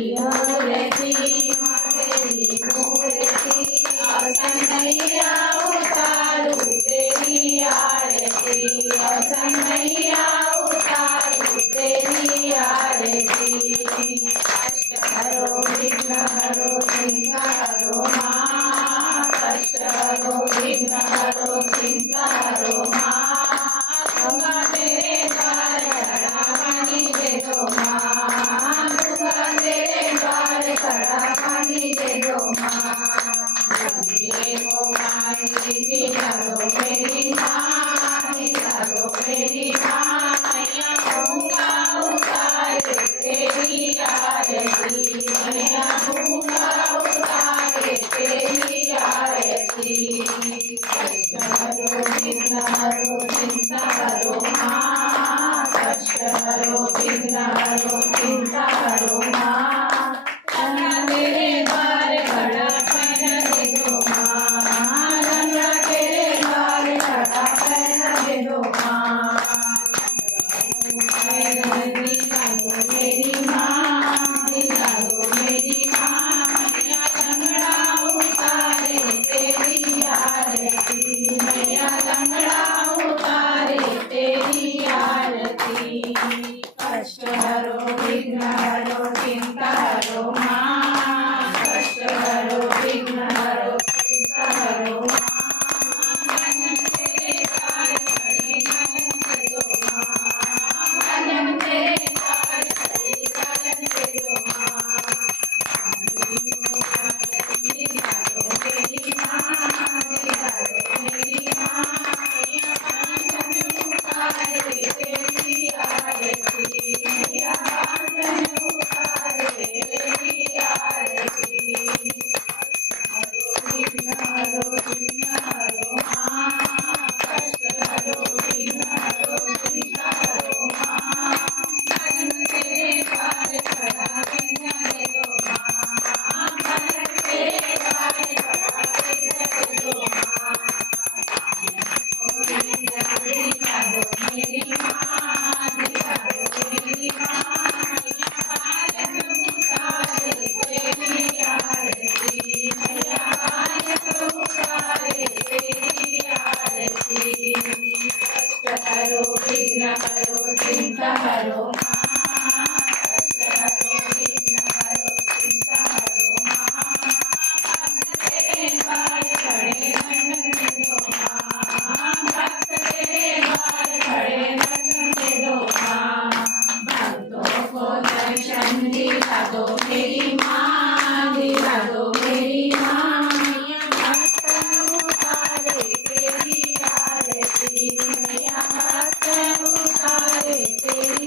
मूर्ति तेरी मूर्ति असनैया उतारू तेरी आरती असनैया उतारू तेरी आरती कष्ट हरो विघ्न हरो चिंता हरो मां कष्ट हरो विघ्न हरो चिंता हरो मां गंगा तेरे द्वार खड़ा पानी दे दो मां गंगा तेरे द्वार खड़ा पानी दे दो मां ये वो पानी दिला दो मेरी मां दिला दो मेरी मां मैया गंगा उतारे तेरी आरती मैया गंगा उतारे तेरी आरती कष्ट हरो विघ्न हरो चिंता हरो मां कष्ट हरो विघ्न हरो चिंता हरो मां गंगा तेरे द्वार खड़ा पैर दे दो मां गंगा तेरे द्वार खड़ा पैर दे दो मां दिला दो मेरी मां दिला दो मेरी मां मैया लंगड़ा उतारे तेरी आरती मैया लंगड़ा उतारे तेरी आरती कष्ट हरो विघ्न हरो चिंता हरो मां कष्ट हरो विघ्न हरो चिंता हरो मां तेरे द्वार खड़ी शरण दे दो मां तेरे द्वार खड़ी शरण दे दो मां दिला दो मेरी मां दिला दो मेरी मां मैया बांधन उतारे तेरी आरती मैया बांधन उतारे तेरी आरती हरो विघ्न हरो चिंता हरो मां कष्ट हरो विघ्न हरो चिंता हरो मां तेरे द्वार खड़ा विघ्न दे दो मां तेरे द्वार खड़ा विघ्न दे दो मां दिला दो मेरी मां दिला दो मेरी मां मैया बांधन उतारे तेरी आरती मैया बांधन उतारे तेरी आरती कष्ट हरो विघ्न हरो चिंता हरो मां कष्ट हरो विघ्न हरो चिंता हरो मां भक्त तेरे द्वार खड़े दर्शन दे दो मां भक्त तेरे द्वार खड़े दर्शन दे दो मां भक्तों को दर्शन दिला दो मेरी मां दिला दो मेरी मां मैया भक्त उतारे तेरी आरती मैया भक्त उतारे तेरी